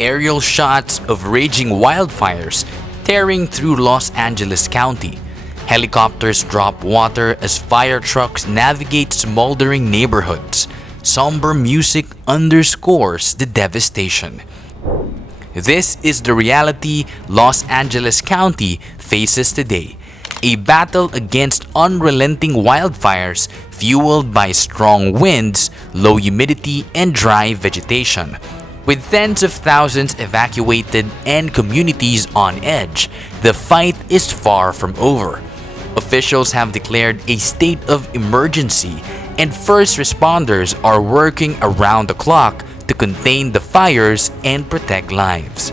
Aerial shots of raging wildfires tearing through Los Angeles County. Helicopters drop water as fire trucks navigate smoldering neighborhoods. Somber music underscores the devastation. This is the reality Los Angeles County faces today. A battle against unrelenting wildfires fueled by strong winds, low humidity, and dry vegetation. With tens of thousands evacuated and communities on edge, the fight is far from over. Officials have declared a state of emergency, and first responders are working around the clock to contain the fires and protect lives.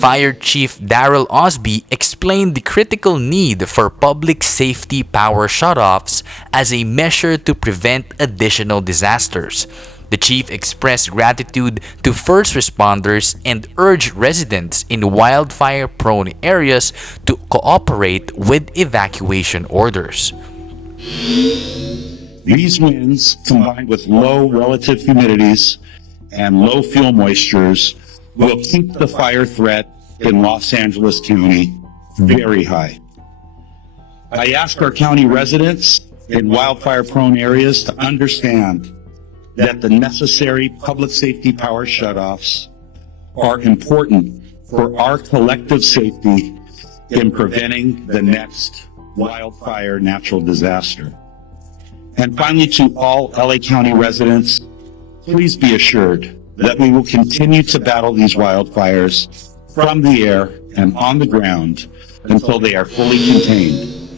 Fire Chief Darrell Osby explained the critical need for public safety power shutoffs as a measure to prevent additional disasters. The chief expressed gratitude to first responders and urged residents in wildfire-prone areas to cooperate with evacuation orders. These winds, combined with low relative humidities and low fuel moistures, will keep the fire threat in Los Angeles County very high. I ask our county residents in wildfire-prone areas to understand that the necessary public safety power shutoffs are important for our collective safety in preventing the next wildfire natural disaster. And finally, to all LA County residents, please be assured that we will continue to battle these wildfires from the air and on the ground until they are fully contained.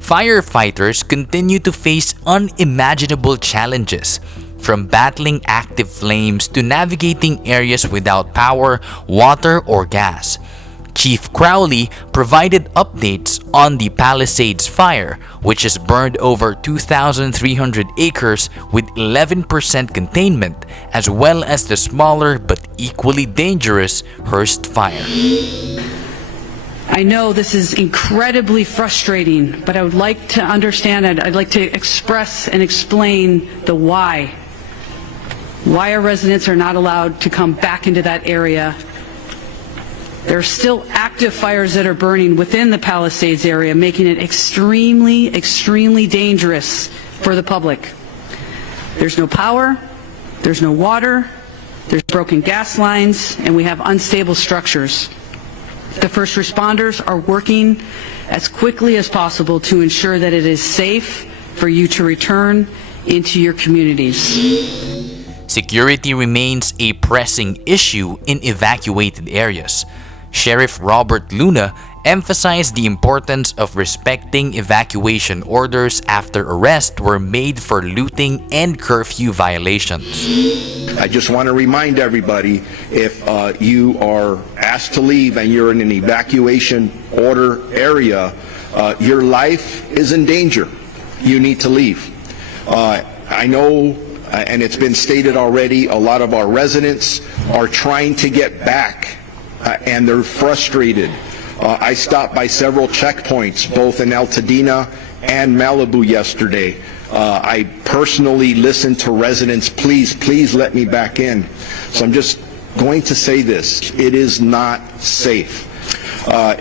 Firefighters continue to face unimaginable challenges, from battling active flames to navigating areas without power, water, or gas. Chief Crowley provided updates on the Palisades fire, which has burned over 2,300 acres with 11% containment, as well as the smaller but equally dangerous Hearst fire. I know this is incredibly frustrating, but I would like to understand it. I'd like to express and explain the why. Why our residents are not allowed to come back into that area. There are still active fires that are burning within the Palisades area, making it extremely, extremely dangerous for the public. There's no power, there's no water, there's broken gas lines, and we have unstable structures. The first responders are working as quickly as possible to ensure that it is safe for you to return into your communities. Security remains a pressing issue in evacuated areas. Sheriff Robert Luna emphasized the importance of respecting evacuation orders after arrests were made for looting and curfew violations. I just want to remind everybody, if you are asked to leave and you're in an evacuation order area, your life is in danger. You need to leave. I know, and it's been stated already, a lot of our residents are trying to get back and they're frustrated. I stopped by several checkpoints, both in Altadena and Malibu yesterday. I personally listened to residents, please let me back in. So I'm just going to say this, it is not safe.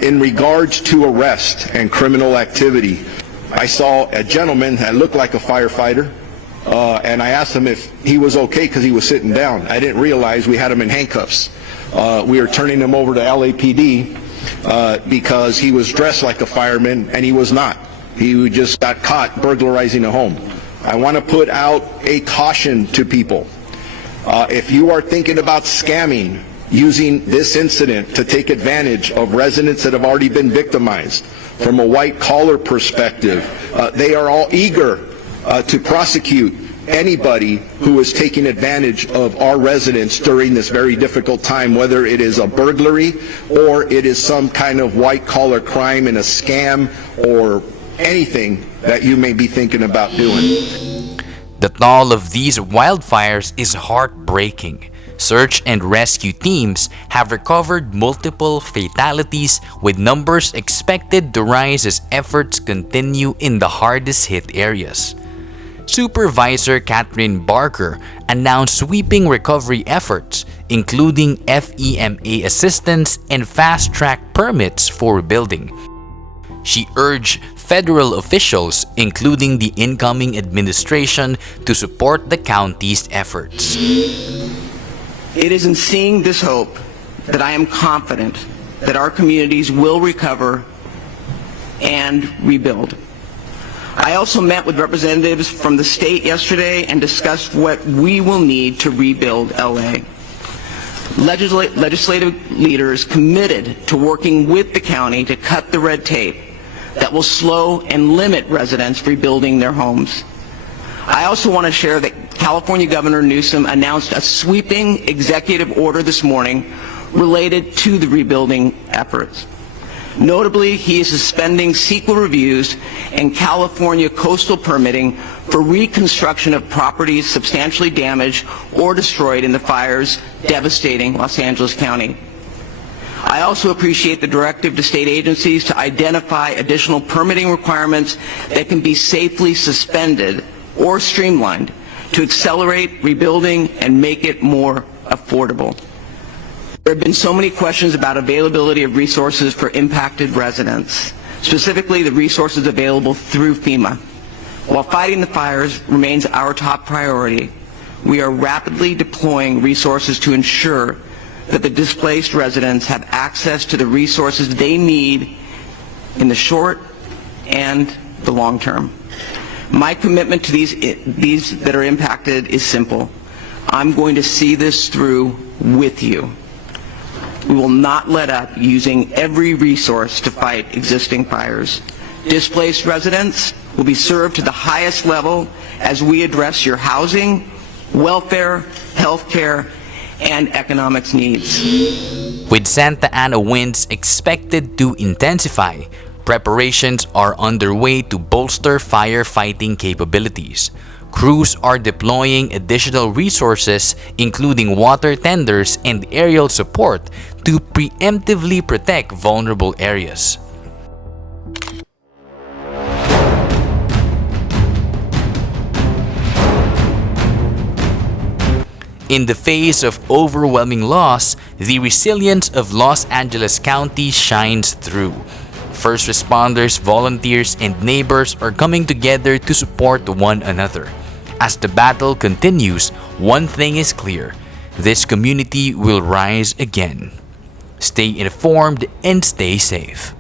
In regards to arrest and criminal activity, I saw a gentleman that looked like a firefighter, and I asked him if he was okay because he was sitting down. I didn't realize we had him in handcuffs. We were turning him over to LAPD because he was dressed like a fireman and he was not. He just got caught burglarizing a home. I want to put out a caution to people. If you are thinking about scamming, using this incident to take advantage of residents that have already been victimized, from a white-collar perspective, they are all eager to prosecute anybody who is taking advantage of our residents during this very difficult time, whether it is a burglary or it is some kind of white-collar crime and a scam or anything that you may be thinking about doing. The toll of these wildfires is heartbreaking. Search and rescue teams have recovered multiple fatalities, with numbers expected to rise as efforts continue in the hardest hit areas. Supervisor Catherine Barker announced sweeping recovery efforts, including FEMA assistance and fast-track permits for rebuilding. She urged federal officials, including the incoming administration, to support the county's efforts. It is in seeing this hope that I am confident that our communities will recover and rebuild. I also met with representatives from the state yesterday and discussed what we will need to rebuild LA. Legislative leaders committed to working with the county to cut the red tape that will slow and limit residents rebuilding their homes. I also want to share that California Governor Newsom announced a sweeping executive order this morning related to the rebuilding efforts. Notably, he is suspending CEQA reviews and California coastal permitting for reconstruction of properties substantially damaged or destroyed in the fires devastating Los Angeles County. I also appreciate the directive to state agencies to identify additional permitting requirements that can be safely suspended or streamlined to accelerate rebuilding and make it more affordable. There have been so many questions about availability of resources for impacted residents, specifically the resources available through FEMA. While fighting the fires remains our top priority, we are rapidly deploying resources to ensure that the displaced residents have access to the resources they need in the short and the long term. My commitment to these that are impacted is simple. I'm going to see this through with you. We will not let up using every resource to fight existing fires. Displaced residents will be served to the highest level as we address your housing, welfare, health care, and economics needs. With Santa Ana winds expected to intensify, preparations are underway to bolster firefighting capabilities. Crews are deploying additional resources, including water tenders and aerial support, to preemptively protect vulnerable areas. In the face of overwhelming loss, the resilience of Los Angeles County shines through. First responders, volunteers, and neighbors are coming together to support one another. As the battle continues, one thing is clear: this community will rise again. Stay informed and stay safe.